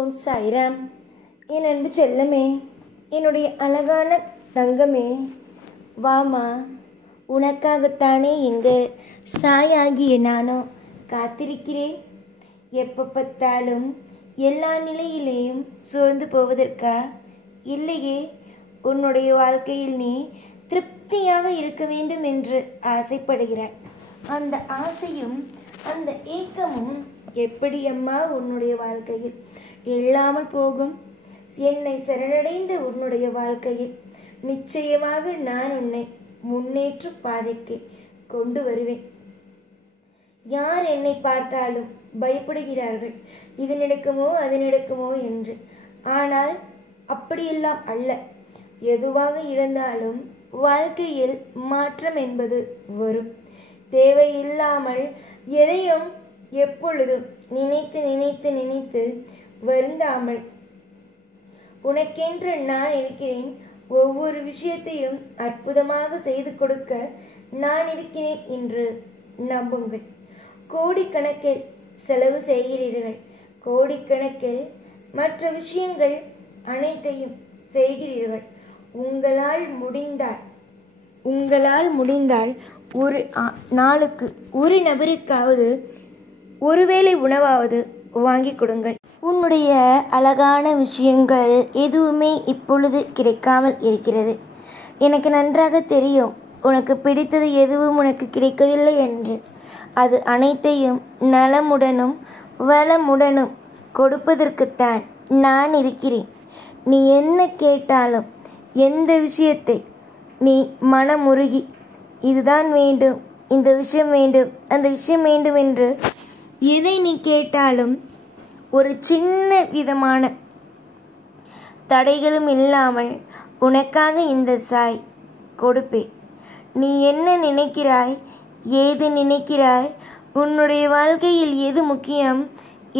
ஓம் சாய்ராம். என் அன்பு செல்லமே, என்னுடைய அழகான தங்கமே, வாமா. உனக்காகத்தானே எங்கே சாயாகிய நானோ காத்திருக்கிறேன். எப்போ பார்த்தாலும் எல்லா நிலையிலேயும் சோர்ந்து போவதற்கா? இல்லையே, உன்னுடைய வாழ்க்கையில் நீ திருப்தியாக இருக்க வேண்டும் என்று ஆசைப்படுகிறாய். அந்த ஆசையும் அந்த ஏக்கமும் எப்படி அம்மா உன்னுடைய வாழ்க்கையில் இல்லாமல் போகும்? என்னை சரணடைந்த உன்னுடைய வாழ்க்கையில் நிச்சயமாக நான் உன்னை முன்னேற்ற பாதைக்கு கொண்டு வருவேன். யார் என்னை பார்த்தாலும் பயப்படுகிறார்கள், இது நடக்குமோ அது நடக்குமோ என்று. ஆனால் அப்படியெல்லாம் அல்ல. எதுவாக இருந்தாலும் வாழ்க்கையில் மாற்றம் என்பது வரும். தேவையில்லாமல் எதையும் எப்பொழுதும் நினைத்து நினைத்து நினைத்து வருந்தாமல், உனக்கென்று நான் இருக்கிறேன், ஒவ்வொரு விஷயத்தையும் அற்புதமாக செய்து கொடுக்க நான் இருக்கிறேன் என்று நம்புங்கள். கோடிக்கணக்கில் செலவு செய்கிறீர்கள், கோடிக்கணக்கில் மற்ற விஷயங்கள் அனைத்தையும் செய்கிறீர்கள். உங்களால் முடிந்தால் ஒரு நாளுக்கு ஒரு நபருக்காவது ஒருவேளை உணவாவது வாங்கி கொடுங்கள். உன்னுடைய அழகான விஷயங்கள் எதுவுமே இப்பொழுது கிடைக்காமல் இருக்கிறது. எனக்கு நன்றாக தெரியும், உனக்கு பிடித்தது எதுவும் உனக்கு கிடைக்கவில்லை என்று. அது அனைத்தையும் நலமுடனும் வளமுடனும் கொடுப்பதற்குத்தான் நான் இருக்கிறேன். நீ என்ன கேட்டாலும், எந்த விஷயத்தை நீ மனமுருகி இதுதான் வேண்டும், இந்த விஷயம் வேண்டும், அந்த விஷயம் வேண்டும் என்று எதை நீ கேட்டாலும் ஒரு சின்ன விதமான தடைகளும் இல்லாமல் உனக்காக இந்த சாய் கொடுப்பேன். நீ என்ன நினைக்கிறாய், ஏது நினைக்கிறாய், உன்னுடைய வாழ்க்கையில் எது முக்கியம்,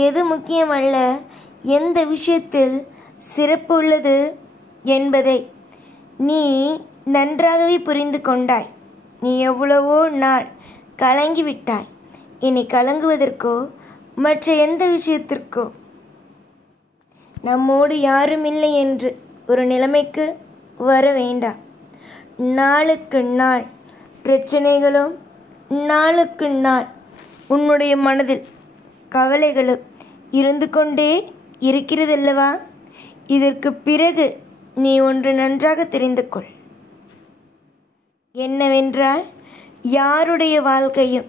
எது முக்கியமல்ல, எந்த விஷயத்தில் சிறப்பு உள்ளது என்பதை நீ நன்றாகவே புரிந்து கொண்டாய். நீ எவ்வளவோ நாள் கலங்கிவிட்டாய். இனி கலங்குவதற்கோ மற்ற எந்த விஷயத்திற்கோ நம்மோடு யாரும் இல்லை என்று ஒரு நிலைமைக்கு வர வேண்டாம். நாளுக்கு நாள் பிரச்சனைகளும், நாளுக்கு நாள் உன்னுடைய மனதில் கவலைகளும் இருந்து கொண்டே இருக்கிறதல்லவா? இதற்கு பிறகு நீ ஒன்று நன்றாக தெரிந்து கொள். என்னவென்றால், யாருடைய வாழ்க்கையும்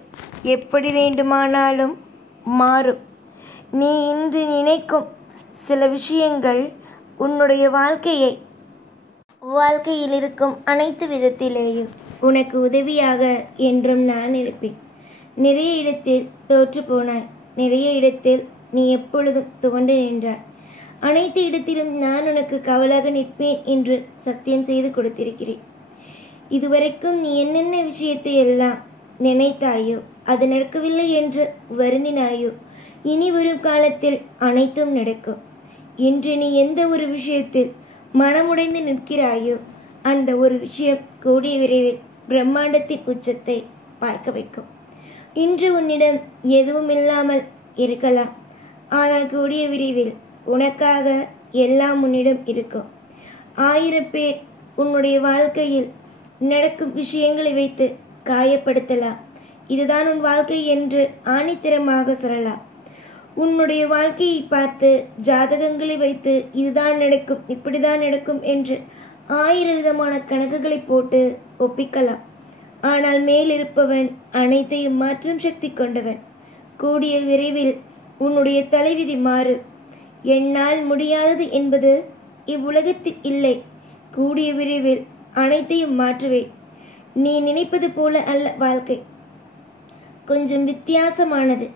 எப்படி வேண்டுமானாலும் மாறும். நீ இன்று நினைக்கும் சில விஷயங்கள் உன்னுடைய வாழ்க்கையில் இருக்கும் அனைத்து விதத்திலேயும் உனக்கு உதவியாக என்றும் நான் இருப்பேன். நிறைய இடத்தில் தோற்று போனாய், நிறைய இடத்தில் நீ எப்பொழுதும் துவண்டு நின்றாய். அனைத்து இடத்திலும் நான் உனக்கு காவலாக நிற்பேன் என்று சத்தியம் செய்து கொடுத்திருக்கிறேன். இதுவரைக்கும் நீ என்னென்ன விஷயத்தை எல்லாம் நினைத்தாயோ, அது நடக்கவில்லை என்று வருந்தினாயோ, இனி வரும் காலத்தில் அனைத்தும் நடக்கும். இன்று நீ எந்த ஒரு விஷயத்தில் மனமுடைந்து நிற்கிறாயோ, அந்த ஒரு விஷயம் கூடிய விரைவில் பிரம்மாண்டத்தின் உச்சத்தை பார்க்க வைக்கும். இன்று உன்னிடம் எதுவும் இல்லாமல் இருக்கலாம், ஆனால் கூடிய விரைவில் உனக்காக எல்லாம் உன்னிடம் இருக்கும். 1000 பேர் உன்னுடைய வாழ்க்கையில் நடக்கும் விஷயங்களை வைத்து காயப்படுத்தலாம். இதுதான் உன் வாழ்க்கை என்று ஆணித்தரமாக சொல்லலாம். உன்னுடைய வாழ்க்கையை பார்த்து ஜாதகங்களை வைத்து இதுதான் நடக்கும், இப்படிதான் நடக்கும் என்று 1000 விதமான கணக்குகளை போட்டு ஒப்பிக்கலாம். ஆனால் மேலிருப்பவன் அனைத்தையும் மாற்றும் சக்தி கொண்டவன். கூடிய விரைவில் உன்னுடைய தலைவிதி மாறு. என்னால் முடியாதது என்பது இவ்வுலகத்தில் இல்லை. கூடிய விரைவில் அனைத்தையும் மாற்றுவேன். நீ நினைப்பது போல அல்ல வாழ்க்கை, கொஞ்சம் வித்தியாசமானது.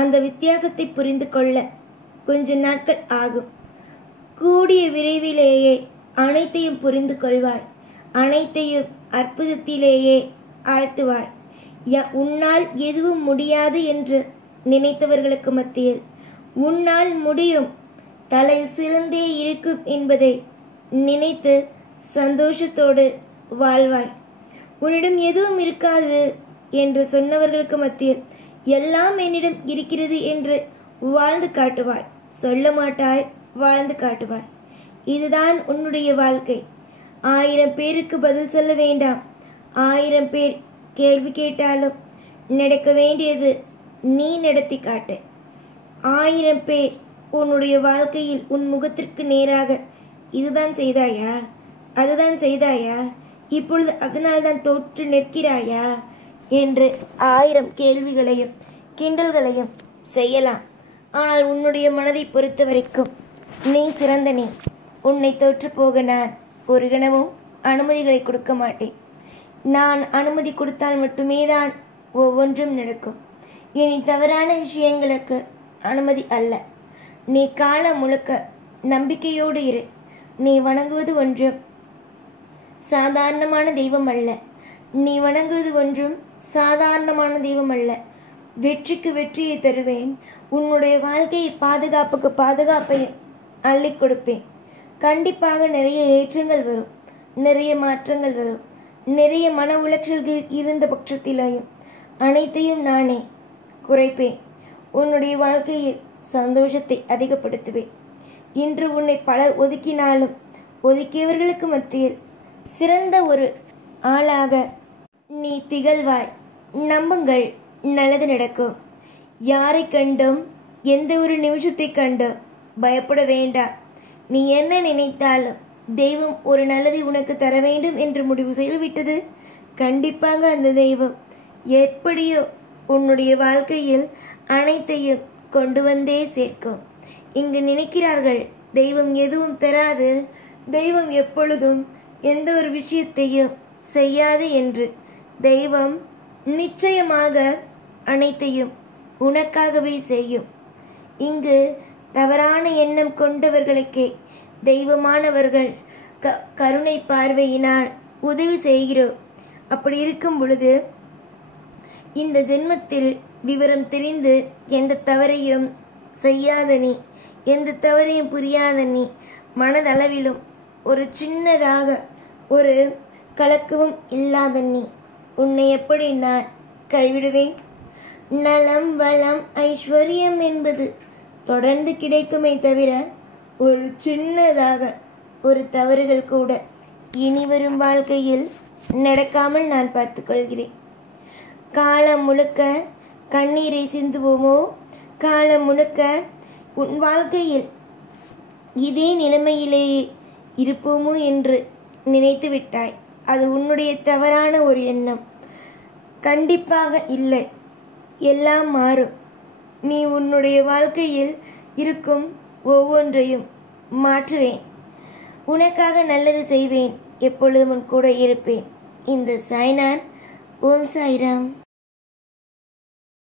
அந்த வித்தியாசத்தை புரிந்து கொள்ள கொஞ்சம் நாட்கள் ஆகும். கூடிய விரைவிலேயே அனைத்தையும் புரிந்து கொள்வாய். அனைத்தையும் அற்புதத்திலேயே ஆழ்த்துவாய். உன்னால் எதுவும் முடியாது என்று நினைத்தவர்களுக்கு மத்தியில் உன்னால் முடியும், தலை சிறந்தே இருக்கும் என்பதை நினைத்து சந்தோஷத்தோடு வாழ்வாய். உன்னிடம் எதுவும் இருக்காது என்று சொன்னவர்களுக்கு மத்தியில் எல்லாம் என்னிடம் இருக்கிறது என்று வாழ்ந்து காட்டுவாய். சொல்ல மாட்டாய், வாழ்ந்து காட்டுவாய். இதுதான் உன்னுடைய வாழ்க்கை. 1000 பேருக்கு பதில் சொல்ல வேண்டாம். 1000 பேர் கேள்வி கேட்டாலும் நடக்க வேண்டியது நீ நடத்தி காட்டு. 1000 பேர் உன்னுடைய வாழ்க்கையில் உன் முகத்திற்கு நேராக இதுதான் செய்தாயா, அதுதான் செய்தாயா, இப்பொழுது அதனால்தான் தோற்று நிற்கிறாயா என்று 1000 கேள்விகளையும் கிண்டல்களையும் செய்யலாம். ஆனால் உன்னுடைய மனதை பொறுத்த வரைக்கும் நீ சிறந்த நீ. உன்னை தோற்று போக நான் ஒரு கணமும் அனுமதிகளை கொடுக்க மாட்டேன். நான் அனுமதி கொடுத்தால் மட்டுமே தான் ஒவ்வொன்றும் நடக்கும். இனி தவறான விஷயங்களுக்கு அனுமதி அல்ல. நீ காலம் முழுக்க நம்பிக்கையோடு இரு. நீ வணங்குவது ஒன்றும் சாதாரணமான தெய்வம் அல்ல. நீ வணங்குவது ஒன்றும் சாதாரணமான தெய்வம் அல்ல. வெற்றிக்கு வெற்றியை தருவேன். உன்னுடைய வாழ்க்கையை பாதுகாப்புக்கு பாதுகாப்பை அள்ளி கொடுப்பேன். கண்டிப்பாக நிறைய ஏற்றங்கள் வரும், நிறைய மாற்றங்கள் வரும். நிறைய மன உளைச்சல்கள் இருந்த பட்சத்திலையும் அனைத்தையும் நானே குறைப்பேன். உன்னுடைய வாழ்க்கையில் சந்தோஷத்தை அதிகப்படுத்துவேன். இன்று உன்னை பலர் ஒதுக்கினாலும் ஒதுக்கியவர்களுக்கு மத்தியில் சிறந்த ஒரு ஆளாக நீ திகழ்வாய். நம்புங்கள், நல்லது நடக்கும். யாரை கண்டும் எந்த ஒரு நிமிஷத்தை கண்டும் பயப்பட வேண்டாம். நீ என்ன நினைத்தாலும் தெய்வம் ஒரு நல்லதை உனக்கு தர வேண்டும் என்று முடிவு செய்துவிட்டது. கண்டிப்பாக அந்த தெய்வம் எப்படியோ உன்னுடைய வாழ்க்கையில் அனைத்தையும் கொண்டு வந்தே சேர்க்கும். இங்கு நினைக்கிறார்கள் தெய்வம் எதுவும் தராது, தெய்வம் எப்பொழுதும் எந்த ஒரு விஷயத்தையும் செய்யாது என்று. தெய்வம் நிச்சயமாக அனைத்தையும் உனக்காகவே செய்யும். இங்கு தவறான எண்ணம் கொண்டவர்களுக்கே தெய்வமானவர்கள் கருணை பார்வையினால் உதவி செய்கிறோம். அப்படி இருக்கும் பொழுது இந்த ஜென்மத்தில் விவரம் தெரிந்து எந்த தவறையும் செய்யாத நீ, எந்த தவறையும் புரியாத நீ, மனதளவிலும் ஒரு சின்னதாக ஒரு கலக்கமும் இல்லாத நீ, உன்னை எப்படி நான் கைவிடுவேன்? நலம் வளம் ஐஸ்வர்யம் என்பது தொடர்ந்து கிடைக்குமே தவிர ஒரு சின்னதாக ஒரு தவறுகள் கூட இனி வரும் வாழ்க்கையில் நடக்காமல் நான் பார்த்துக்கொள்கிறேன். காலம் முழுக்க கண்ணீரை சிந்துவோமோ, காலம் முழுக்க உன் வாழ்க்கையில் இதே நிலைமையிலேயே இருப்போமோ என்று நினைத்து விட்டாய். அது உன்னுடைய தவறான ஒரு எண்ணம். கண்டிப்பாக இல்லை, எல்லாம் மாறும். நீ உன்னுடைய வாழ்க்கையில் இருக்கும் ஒவ்வொன்றையும் மாற்றுவேன். உனக்காக நல்லது செய்வேன். எப்பொழுதும் உன் கூட இருப்பேன். இந்த சாய்நான். ஓம் சாய்ராம்.